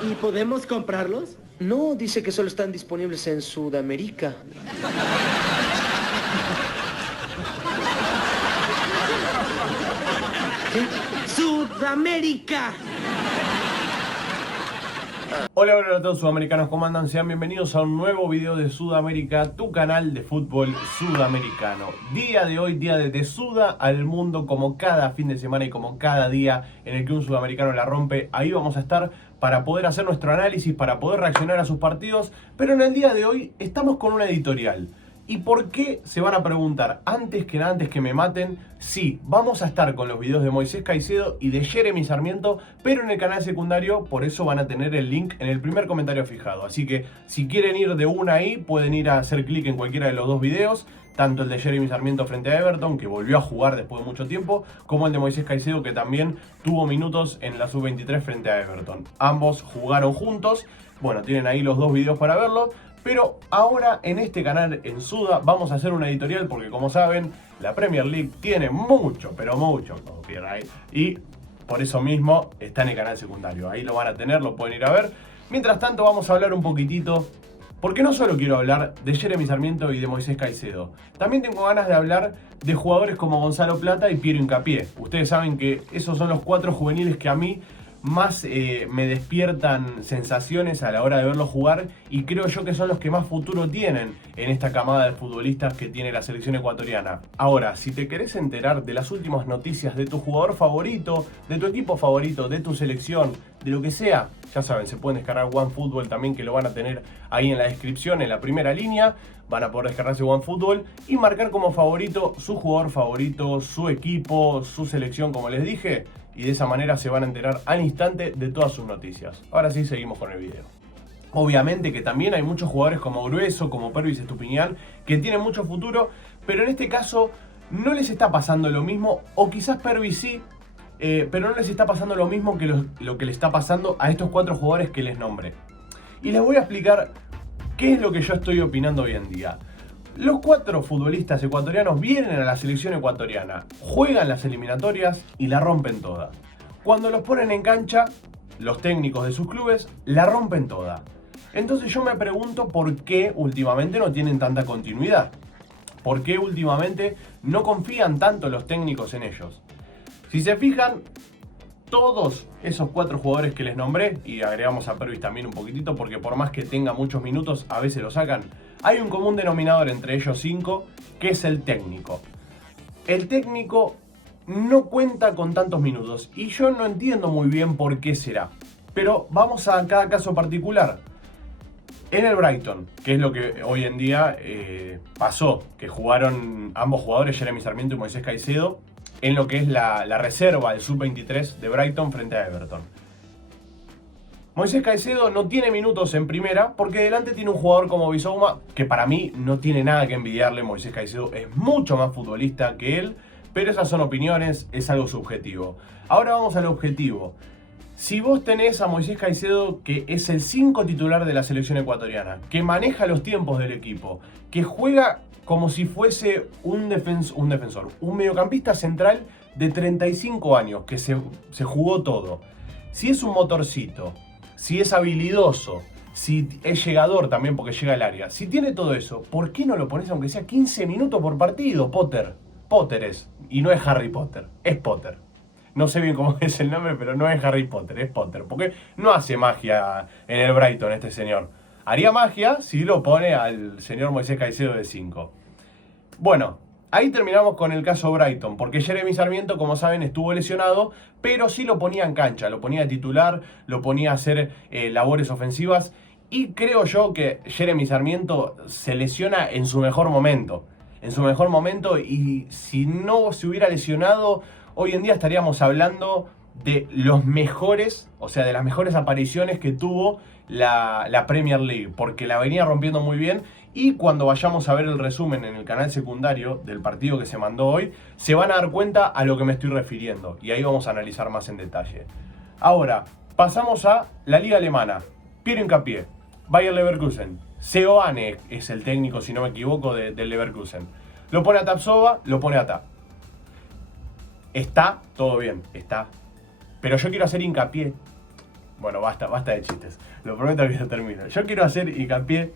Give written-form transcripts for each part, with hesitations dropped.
¿Y podemos comprarlos? No, dice que solo están disponibles en Sudamérica. ¿Qué? ¡Sudamérica! Hola, hola a todos sudamericanos, ¿cómo andan? Sean bienvenidos a un nuevo video de Sudamérica, tu canal de fútbol sudamericano. Día de hoy, día de Suda al mundo, como cada fin de semana y como cada día en el que un sudamericano la rompe. Ahí vamos a estar para poder hacer nuestro análisis, para poder reaccionar a sus partidos. Pero en el día de hoy estamos con una editorial. ¿Y por qué? Se van a preguntar, antes que me maten. Sí, vamos a estar con los videos de Moisés Caicedo y de Jeremy Sarmiento, pero en el canal secundario, por eso van a tener el link en el primer comentario fijado. Así que si quieren ir de una ahí, pueden ir a hacer clic en cualquiera de los dos videos, tanto el de Jeremy Sarmiento frente a Everton, que volvió a jugar después de mucho tiempo, como el de Moisés Caicedo, que también tuvo minutos en la sub-23 frente a Everton. Ambos jugaron juntos, bueno, tienen ahí los dos videos para verlo. Pero ahora en este canal en Suda vamos a hacer una editorial porque, como saben, la Premier League tiene mucho, pero mucho copyright. Y por eso mismo está en el canal secundario. Ahí lo van a tener, lo pueden ir a ver. Mientras tanto vamos a hablar un poquitito, porque no solo quiero hablar de Jeremy Sarmiento y de Moisés Caicedo. También tengo ganas de hablar de jugadores como Gonzalo Plata y Piero Hincapié. Ustedes saben que esos son los 4 juveniles que a mí más me despiertan sensaciones a la hora de verlos jugar, y creo yo que son los que más futuro tienen en esta camada de futbolistas que tiene la selección ecuatoriana. Ahora, si te querés enterar de las últimas noticias de tu jugador favorito, de tu equipo favorito, de tu selección, de lo que sea, ya saben, se pueden descargar OneFootball también, que lo van a tener ahí en la descripción, en la primera línea. Van a poder descargarse OneFootball y marcar como favorito su jugador favorito, su equipo, su selección, como les dije. Y de esa manera se van a enterar al instante de todas sus noticias. Ahora sí, seguimos con el video. Obviamente que también hay muchos jugadores como Grueso, como Pervis Estupiñán, que tienen mucho futuro, pero en este caso no les está pasando lo mismo, o quizás Pervis sí, pero no les está pasando lo mismo que lo que le está pasando a estos 4 jugadores que les nombré. Y les voy a explicar qué es lo que yo estoy opinando hoy en día. Los 4 futbolistas ecuatorianos vienen a la selección ecuatoriana, juegan las eliminatorias y la rompen toda. Cuando los ponen en cancha, los técnicos de sus clubes la rompen toda. Entonces yo me pregunto por qué últimamente no tienen tanta continuidad. ¿Por qué últimamente no confían tanto los técnicos en ellos? Si se fijan, todos esos 4 jugadores que les nombré, y agregamos a Pervis también un poquitito porque por más que tenga muchos minutos, a veces lo sacan, hay un común denominador entre ellos 5, que es el técnico. El técnico no cuenta con tantos minutos y yo no entiendo muy bien por qué será. Pero vamos a cada caso particular. En el Brighton, que es lo que hoy en día pasó, que jugaron ambos jugadores, Jeremy Sarmiento y Moisés Caicedo, en lo que es la reserva del sub-23 de Brighton frente a Everton. Moisés Caicedo no tiene minutos en primera porque delante tiene un jugador como Bissouma, que para mí no tiene nada que envidiarle. Moisés Caicedo es mucho más futbolista que él, pero esas son opiniones, es algo subjetivo. Ahora vamos al objetivo. Si vos tenés a Moisés Caicedo, que es el 5 titular de la selección ecuatoriana, que maneja los tiempos del equipo, que juega como si fuese un defensor, un mediocampista central de 35 años, que se jugó todo. Si es un motorcito, si es habilidoso, si es llegador también porque llega al área, si tiene todo eso, ¿por qué no lo pones aunque sea 15 minutos por partido, Potter? Potter es, y no es Harry Potter, es Potter. No sé bien cómo es el nombre, pero no es Harry Potter, es Potter. Porque no hace magia en el Brighton este señor. Haría magia si lo pone al señor Moisés Caicedo de 5. Bueno, ahí terminamos con el caso Brighton, porque Jeremy Sarmiento, como saben, estuvo lesionado, pero sí lo ponía en cancha, lo ponía de titular, lo ponía a hacer labores ofensivas, y creo yo que Jeremy Sarmiento se lesiona en su mejor momento. En su mejor momento, y si no se hubiera lesionado, hoy en día estaríamos hablando de los mejores, o sea, de las mejores apariciones que tuvo la Premier League, porque la venía rompiendo muy bien. Y cuando vayamos a ver el resumen en el canal secundario del partido que se mandó hoy, se van a dar cuenta a lo que me estoy refiriendo, y ahí vamos a analizar más en detalle. Ahora, pasamos a la liga alemana. Piero Hincapié, Bayer Leverkusen. Seoane es el técnico, si no me equivoco, del Leverkusen. Lo pone a Tapsova, lo pone a Ta. Está todo bien, está. Pero yo quiero hacer hincapié Bueno, basta de chistes. Lo prometo que ya termino. Yo quiero hacer hincapié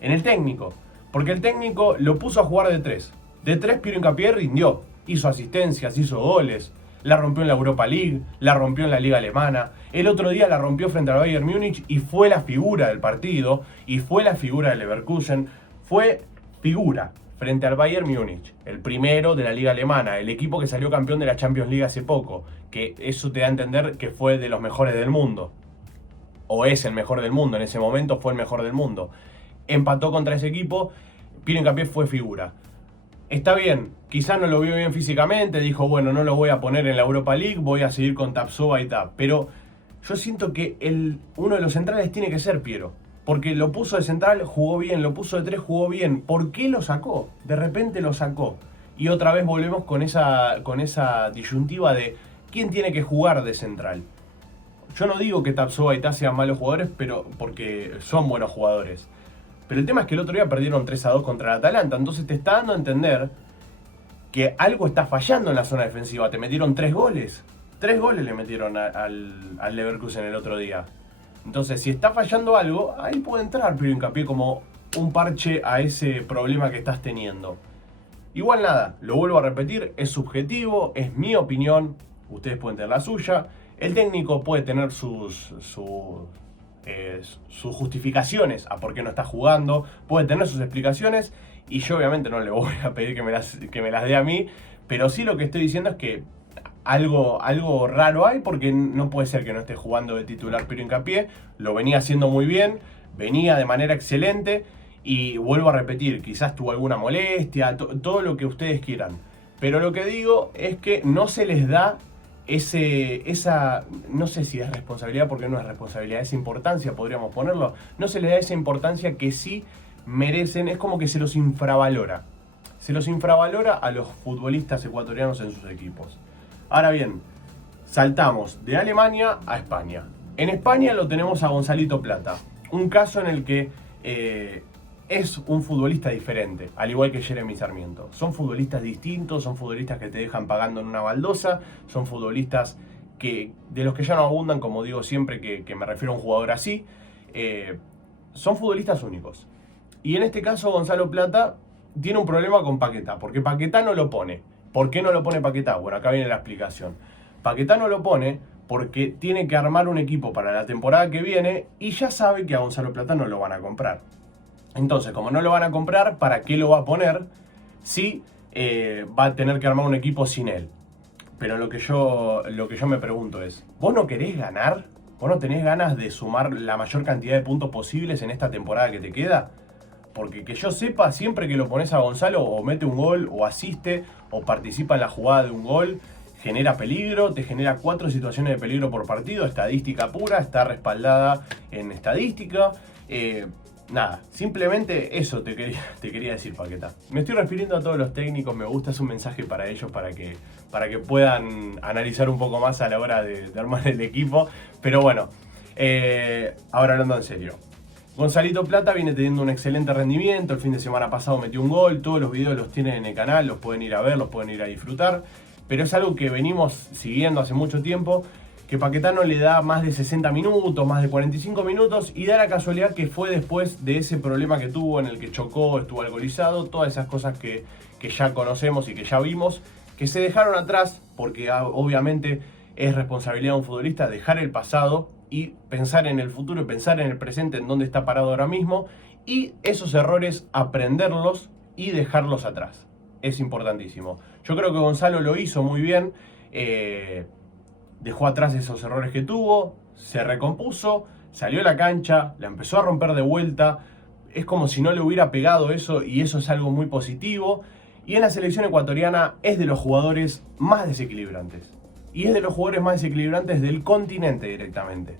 en el técnico. Porque el técnico lo puso a jugar de 3. De 3 Piero Hincapié rindió. Hizo asistencias, hizo goles. La rompió en la Europa League. La rompió en la Liga Alemana. El otro día la rompió frente al Bayern Múnich y fue la figura del partido. Y fue la figura del Leverkusen. Fue figura frente al Bayern Múnich, el primero de la Liga Alemana, el equipo que salió campeón de la Champions League hace poco, que eso te da a entender que fue de los mejores del mundo, o es el mejor del mundo, en ese momento fue el mejor del mundo. Empató contra ese equipo, Piero Hincapié fue figura. Está bien, quizá no lo vio bien físicamente, dijo, bueno, no lo voy a poner en la Europa League, voy a seguir con Tapsoba y tal, pero yo siento que uno de los centrales tiene que ser Piero. Porque lo puso de central, jugó bien, lo puso de 3, jugó bien. ¿Por qué lo sacó? De repente lo sacó. Y otra vez volvemos con esa disyuntiva de quién tiene que jugar de central. Yo no digo que Tapsoba y Taz sean malos jugadores, pero porque son buenos jugadores. Pero el tema es que el otro día perdieron 3-2 contra el Atalanta. Entonces te está dando a entender que algo está fallando en la zona defensiva. Te metieron 3 goles. 3 goles le metieron al Leverkusen el otro día. Entonces, si está fallando algo, ahí puede entrar Piero Hincapié como un parche a ese problema que estás teniendo. Igual nada, lo vuelvo a repetir, es subjetivo, es mi opinión, ustedes pueden tener la suya. El técnico puede tener sus justificaciones a por qué no está jugando, puede tener sus explicaciones, y yo obviamente no le voy a pedir que me las dé a mí, pero sí lo que estoy diciendo es que algo raro hay, porque no puede ser que no esté jugando de titular Piero Hincapié. Lo venía haciendo muy bien, venía de manera excelente, y vuelvo a repetir, quizás tuvo alguna molestia, todo lo que ustedes quieran, pero lo que digo es que no se les da esa, no sé si es responsabilidad, porque no es responsabilidad, esa importancia, podríamos ponerlo, no se les da esa importancia que sí merecen. Es como que se los infravalora a los futbolistas ecuatorianos en sus equipos. Ahora bien, saltamos de Alemania a España. En España lo tenemos a Gonzalito Plata, un caso en el que es un futbolista diferente, al igual que Jeremy Sarmiento. Son futbolistas distintos, son futbolistas que te dejan pagando en una baldosa, son futbolistas de los que ya no abundan, como digo siempre que me refiero a un jugador así. Son futbolistas únicos. Y en este caso Gonzalo Plata tiene un problema con Paquetá, porque Paquetá no lo pone. ¿Por qué no lo pone Paquetá? Bueno, acá viene la explicación. Paquetá no lo pone porque tiene que armar un equipo para la temporada que viene y ya sabe que a Gonzalo Plata no lo van a comprar. Entonces, como no lo van a comprar, ¿para qué lo va a poner si va a tener que armar un equipo sin él? Pero lo que yo me pregunto es, ¿vos no querés ganar? ¿Vos no tenés ganas de sumar la mayor cantidad de puntos posibles en esta temporada que te queda? Porque que yo sepa, siempre que lo pones a Gonzalo, o mete un gol, o asiste, o participa en la jugada de un gol, genera peligro, te genera 4 situaciones de peligro por partido, estadística pura, está respaldada en estadística. Nada, simplemente eso te quería decir, Paquetá. Me estoy refiriendo a todos los técnicos, me gusta, es un mensaje para ellos, para que puedan analizar un poco más a la hora de armar el equipo. Pero bueno, ahora hablando en serio. Gonzalito Plata viene teniendo un excelente rendimiento, el fin de semana pasado metió un gol, todos los videos los tienen en el canal, los pueden ir a ver, los pueden ir a disfrutar, pero es algo que venimos siguiendo hace mucho tiempo, que Paquetá no le da más de 60 minutos, más de 45 minutos, y da la casualidad que fue después de ese problema que tuvo, en el que chocó, estuvo alcoholizado, todas esas cosas que ya conocemos y que ya vimos, que se dejaron atrás, porque obviamente es responsabilidad de un futbolista dejar el pasado y pensar en el futuro y pensar en el presente, en dónde está parado ahora mismo, y esos errores aprenderlos y dejarlos atrás. Es importantísimo. Yo creo que Gonzalo lo hizo muy bien, dejó atrás esos errores que tuvo, se recompuso, salió a la cancha, la empezó a romper de vuelta, es como si no le hubiera pegado eso, y eso es algo muy positivo, y en la selección ecuatoriana es de los jugadores más desequilibrantes. Y es de los jugadores más desequilibrantes del continente directamente.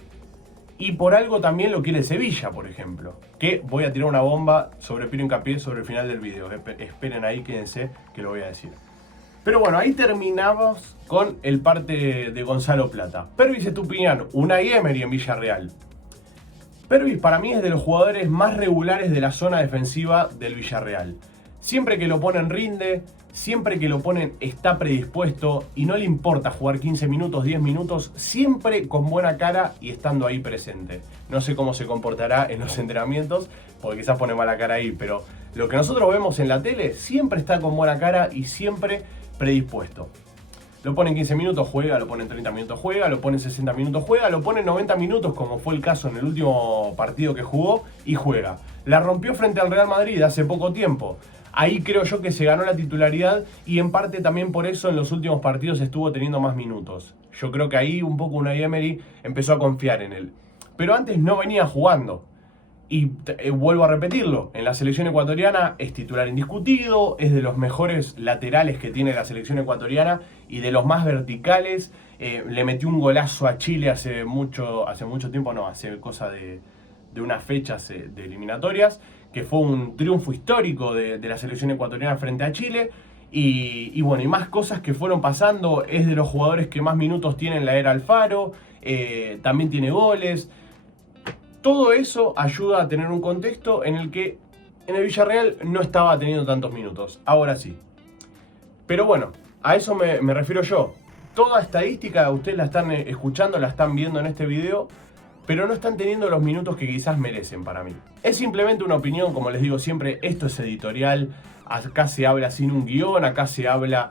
Y por algo también lo quiere Sevilla, por ejemplo. Que voy a tirar una bomba sobre Piero Hincapié sobre el final del video. Esperen ahí, quédense, que lo voy a decir. Pero bueno, ahí terminamos con el parte de Gonzalo Plata. Pervis Estupiñán, Unai Emery en Villarreal. Pervis para mí es de los jugadores más regulares de la zona defensiva del Villarreal. Siempre que lo ponen rinde, siempre que lo ponen está predispuesto y no le importa jugar 15 minutos, 10 minutos, siempre con buena cara y estando ahí presente. No sé cómo se comportará en los entrenamientos, porque quizás pone mala cara ahí, pero lo que nosotros vemos en la tele siempre está con buena cara y siempre predispuesto. Lo pone en 15 minutos, juega, lo pone en 30 minutos, juega, lo pone en 60 minutos, juega, lo pone en 90 minutos, como fue el caso en el último partido que jugó, y juega. La rompió frente al Real Madrid hace poco tiempo. Ahí creo yo que se ganó la titularidad y en parte también por eso en los últimos partidos estuvo teniendo más minutos. Yo creo que ahí un poco Unai Emery empezó a confiar en él. Pero antes no venía jugando. Y vuelvo a repetirlo, en la selección ecuatoriana es titular indiscutido, es de los mejores laterales que tiene la selección ecuatoriana y de los más verticales. Le metió un golazo a Chile hace mucho tiempo, no, hace cosa de unas fechas de eliminatorias, que fue un triunfo histórico de la selección ecuatoriana frente a Chile. Y bueno, y más cosas que fueron pasando, es de los jugadores que más minutos tiene en la era Alfaro, también tiene goles. Todo eso ayuda a tener un contexto en el que en el Villarreal no estaba teniendo tantos minutos. Ahora sí. Pero bueno, a eso me refiero yo. Toda estadística ustedes la están escuchando, la están viendo en este video, pero no están teniendo los minutos que quizás merecen para mí. Es simplemente una opinión, como les digo siempre, esto es editorial. Acá se habla sin un guión, acá se habla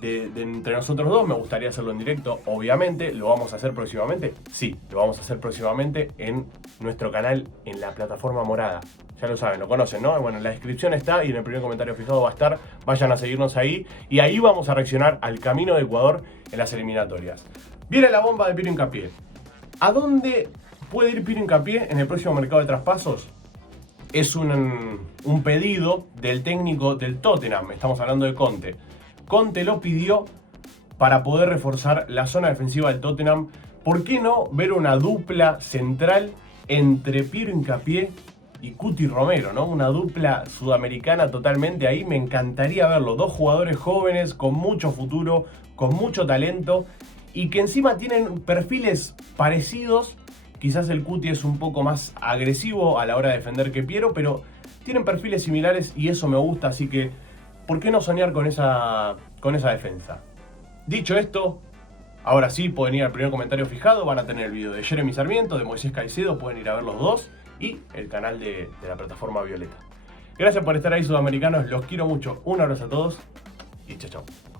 de entre nosotros dos. Me gustaría hacerlo en directo, obviamente. ¿Lo vamos a hacer próximamente? Sí, lo vamos a hacer próximamente en nuestro canal, en la plataforma morada. Ya lo saben, lo conocen, ¿no? Bueno, en la descripción está y en el primer comentario fijado va a estar. Vayan a seguirnos ahí y ahí vamos a reaccionar al camino de Ecuador en las eliminatorias. Viene la bomba de Piero Hincapié. ¿A dónde puede ir Piero Hincapié en el próximo mercado de traspasos? Es un pedido del técnico del Tottenham, estamos hablando de Conte. Conte lo pidió para poder reforzar la zona defensiva del Tottenham. ¿Por qué no ver una dupla central entre Piero Hincapié y Cuti Romero, ¿no? Una dupla sudamericana totalmente ahí. Me encantaría verlo. Dos jugadores jóvenes con mucho futuro, con mucho talento y que encima tienen perfiles parecidos. Quizás el Cuti es un poco más agresivo a la hora de defender que Piero, pero tienen perfiles similares y eso me gusta, así que ¿por qué no soñar con esa defensa? Dicho esto, ahora sí pueden ir al primer comentario fijado, van a tener el video de Jeremy Sarmiento, de Moisés Caicedo, pueden ir a ver los dos y el canal de la plataforma Violeta. Gracias por estar ahí, sudamericanos, los quiero mucho, un abrazo a todos y chao chao.